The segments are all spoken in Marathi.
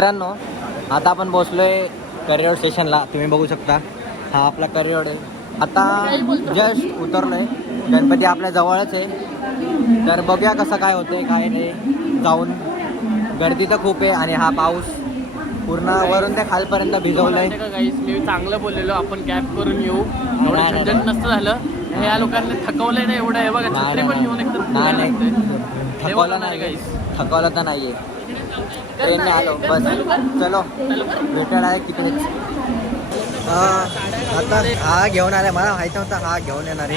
मित्रांनो आता आपण पोहोचलोय करिअर स्टेशनला तुम्ही बघू शकता हा आपला करिअर आहे. आता जस्ट उतरलोय. गणपती आपल्या जवळच आहे. तर बघूया कसं काय होतंय काय नाही. जाऊन. गर्दी तर खूप आहे आणि हा पाऊस पूर्ण वरून ते खालपर्यंत का guys, मी चांगलं बोललेलो. आपण कॅब करून येऊ. नाही, नाही. नसतं झालं. या लोकांनी थकवलंय ना एवढं. हे बघा नाही, छत्री पण नाही. घेऊन एकदम नाही, फिरायला नाही. थकवलं होणार नाही आहे, ट्रेनने आलो बस. चलो भेटेल आहे तिकडेच हा, आता हा घेऊन आलाय. मला माहिती नव्हतं हा घेऊन येणार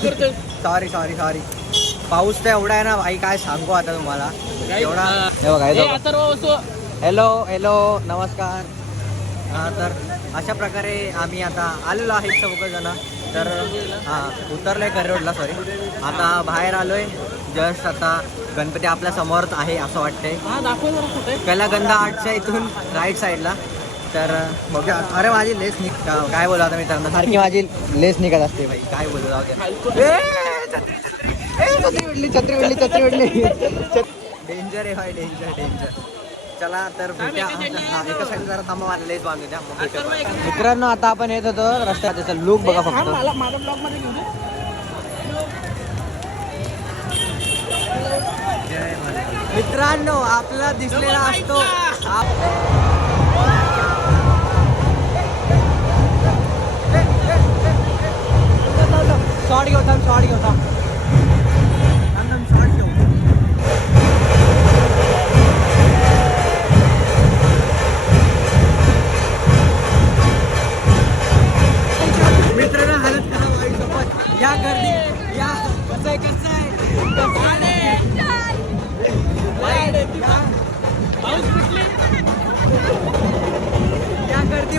करतोय. सॉरी सॉरी सॉरी पाऊस तर एवढा आहे ना भाई काय सांगू आता तुम्हाला. एवढा हे बघा हॅलो हॅलो नमस्कार. हां तर अशा प्रकारे आम्ही आता आलेलो आहे चौघ जण. तर हां उतरलोय करिरोडला सॉरी आता बाहेर आलोय. जस्ट आता गणपती आपल्या समोरच आहे असं वाटतंय. हा कलागंधा आर्टच्या इथून राईट साईडला तर बघूया. अरे माझी लेस निघ काय बोलू आता मित्रांनो? सारखी माझी लेस निघत असते भाई. काय बोलू छत्री, छत्री. ए, छत्री उडली छत्री उडली छत्री उडली. डेंजर आहे भाई डेंजर डेंजर चला तर भेटूया. एका साईड जरा थांबा मला लेस बांधू द्या. मग. मित्रांनो आता आपण येत होतो रस्त्यात त्याचा लुक बघा फक्त मला माझ्या ब्लॉगमध्ये घेऊन ये. मित्रांनो आपला दिसलेला असतो.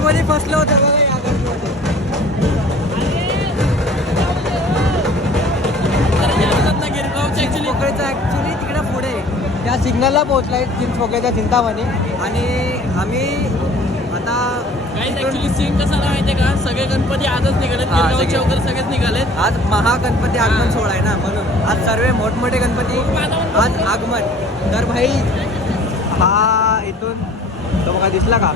गर्दीमध्ये फसलो होतं बघा या गर्दीमध्ये पोकळीचं ॲक्च्युली तिकडे पुढे. त्या सिग्नलला पोहोचलाय चिंचपोकळीच्या चिंतामणी. आणि आम्ही आता ऍक्च्युली सीन कसा आला माहितीये का? सगळे गणपती आजच सगळे. वगैरे सगळेच निघालेत. आज महागणपती आगमन सोहळा आहे ना म्हणून. आज सर्व मोठमोठे गणपती आज आगमन. तर भाई हा इथून तो बघा दिसला का?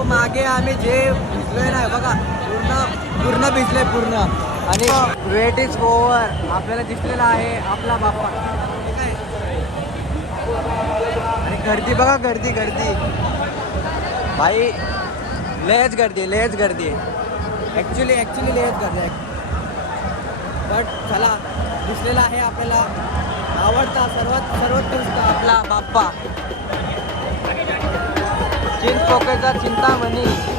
तो मागे आम्ही जे भिजलोय ना बघा पूर्ण पूर्ण भिजलोय पूर्ण. आणि वेट इज ओव्हर. आपल्याला दिसलेला आहे आपला बाप्पा ठीक आहे आणि गर्दी बघा गर्दी गर्दी. भाई लयच गर्दी लयच गर्दी. ॲक्च्युली ॲक्च्युली लयच गर्दी आहे. बट चला दिसलेला आहे आपल्याला. आवडता सर्वात सर्वोत्कृष्ट आपला बाप्पा. ચિંત પોકેતા ચિંતામણી.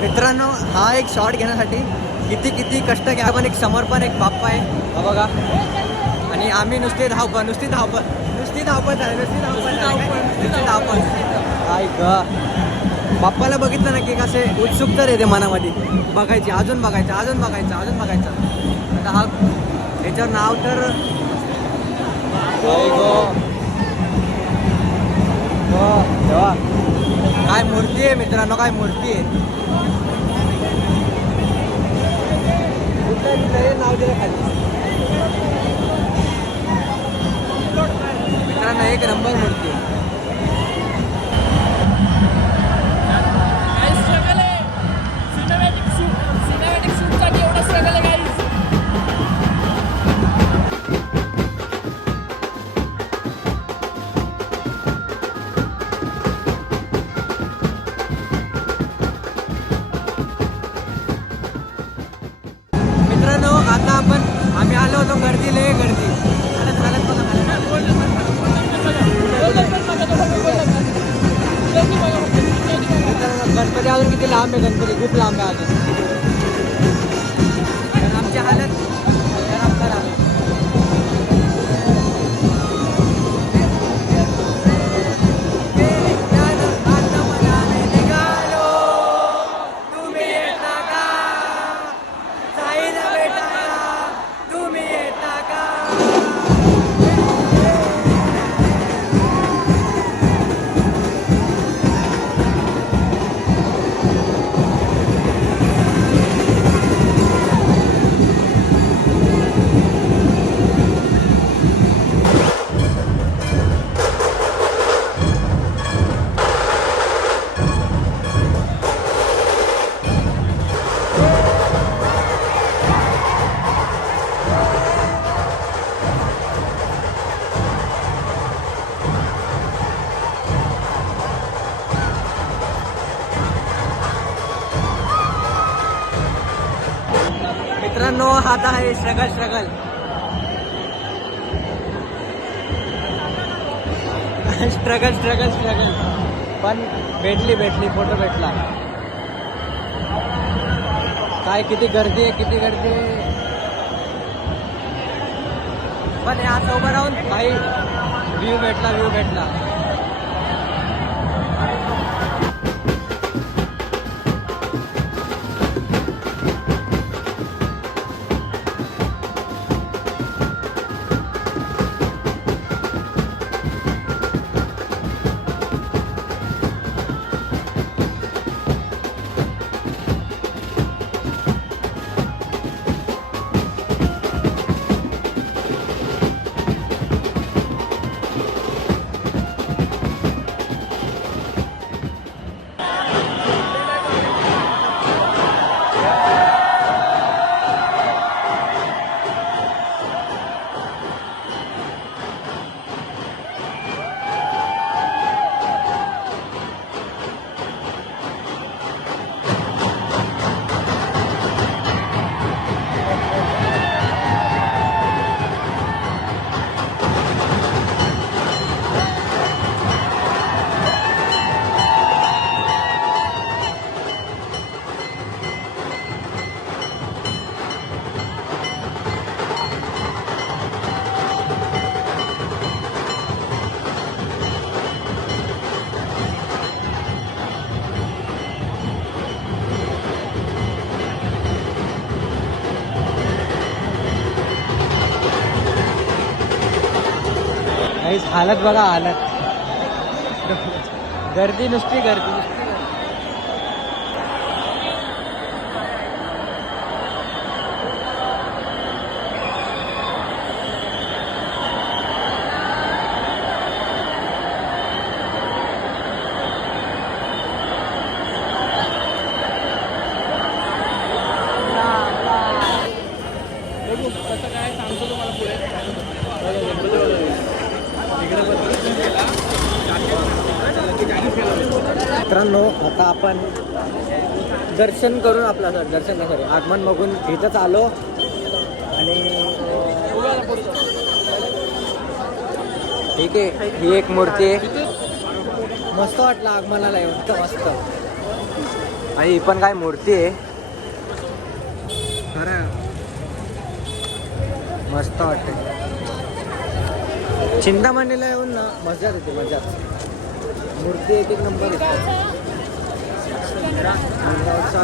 मित्रांनो हा एक शॉट घेण्यासाठी किती किती कष्ट घ्या पण एक समर्पण एक बाप्पा आहे. हा बघा. आणि आम्ही नुसते धावपळ नुसती धावपळ नुसती धावपळ झाली नुसती धावपळ. नुसती धावपळ काय ग. बाप्पाला बघितलं ना की कसे उत्सुकता येते मनामध्ये. बघायची अजून बघायचं अजून बघायचं अजून बघायचं. आता हा याच्यावर नाव तर. काय मूर्ती आहे मित्रांनो काय मूर्ती आहे? मित्रांना एक नंबर मूर्ती. गणपती अजून किती लांब आहे गणपती खूप लांब आहे अजून तर struggle struggle struggle struggle struggle पण भेटली भेटली फोटो भेटला. काय किती गर्दी आहे किती गर्दी आहे? पण या उभं राहून काही व्ह्यू भेटला व्ह्यू भेटला. हालत बघा हालत. गर्दी नुसती गर्दी. मित्रांनो आता आपण दर्शन करून आपला सर दर्शन सॉरी आगमन बघून इथंच आलो. आणि ठीक आहे ही एक मूर्ती आहे. मस्त वाटलं आगमनाला येऊन मस्त. आणि ही पण काय मूर्ती आहे. खरं. मस्त वाटते चिंतामणीला येऊन ना मजा येते मजा. मूर्ती एक एक नंबर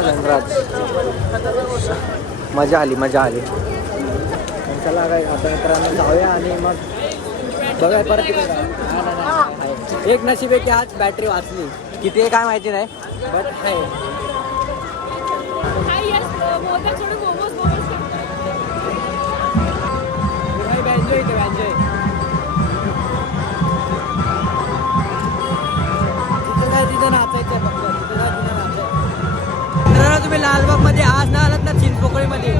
धनराज मजा आली मजा आली. चला काय आता मित्रांनो जाऊया आणि मग बघा परत. एक नशीब आहे की आज बॅटरी वाचली. किती आहे काय माहिती नाही. बट आहे ना अल्बममध्ये आज ना आलात ना चिंचपोकळीमध्ये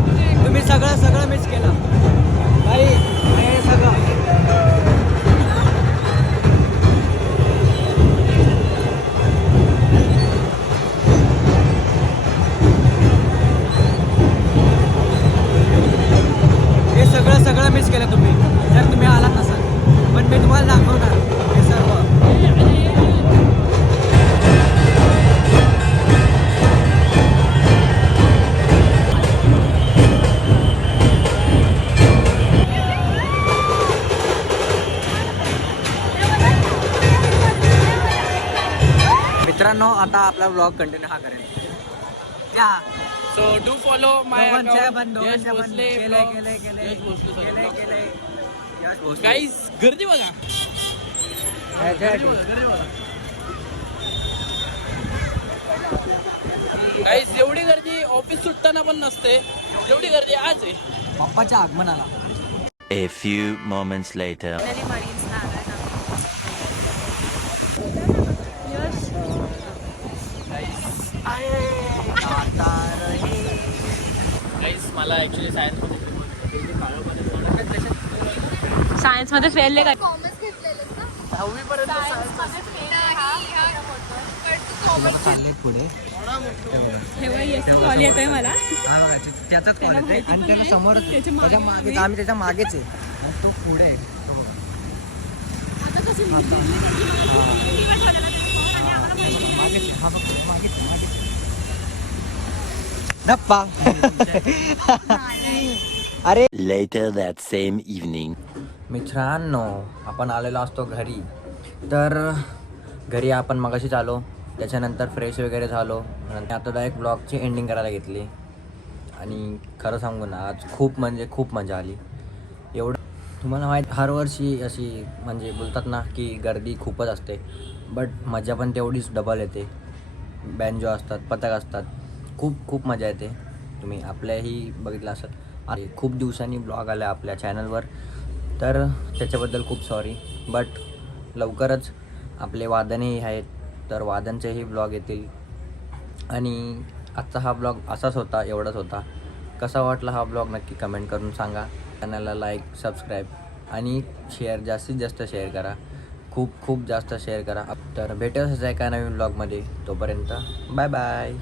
तुम्ही सगळं सगळं मिस केलं. भाई आता आपला ब्लॉग कंटिन्यू हा करेल त्या so do follow my. Guys गर्दी बघा. गाईस एवढी गर्दी ऑफिस सुटताना पण नसते. एवढी गर्दी आज आहे. पप्पाच्या आगमनाला. A few moments later. Guys मला ऍक्च्युली सायन्समध्ये सायन्समध्ये फेल काय कॉमर्स घेतलेलं ना दहावी पर्यंत सायन्समध्ये फेल नाही हा चालले पुढे तेव्हा याचा कॉल येतोय मला हा बघा त्याचाच कॉल येतोय आणि. समोरच त्याच्यामागे मागे आम्ही. त्याच्या मागेच आहे आणि तो पुढे आहे. बघा. आता कशी मुलगी दिवस झाला ना त्याच्यासमोर आणि आम्हाला माहिती नाही. मागेच हा बघ मागेच मागेच धप्पा अरे. Later that same evening. मित्रांनो आपण आलेलो असतो घरी. तर घरी आपण मगाशीच आलो. त्याच्यानंतर फ्रेश वगैरे झालो. नंतर आता डायरेक्ट ब्लॉगची एंडिंग करायला घेतली. आणि खरं सांगू ना आज खूप म्हणजे खूप मजा आली. एवढं तुम्हाला माहीत हर वर्षी अशी म्हणजे बोलतात ना की गर्दी खूपच असते. बट मजा पण तेवढीच डबल येते. बँजो असतात पथक असतात. खूप खूप मजा येते. तुम्ही आपल्याही बघितलं असत आणि खूप दिवसांनी ब्लॉग आला आपल्या चॅनलवर तर त्याच्याबद्दल खूप सॉरी बट लवकरच आपले वादनही आहेत. तर वादनचेही ब्लॉग येतील. आणि आजचा हा ब्लॉग असाच होता एवढाच होता. कसा वाटला हा ब्लॉग नक्की कमेंट करून सांगा. चॅनलला लाईक सबस्क्राईब आणि शेअर जास्तीत जास्त शेअर करा. खूप खूप जास्त शेअर करा. तर भेटूच एका नवीन ब्लॉगमध्ये तोपर्यंत बाय बाय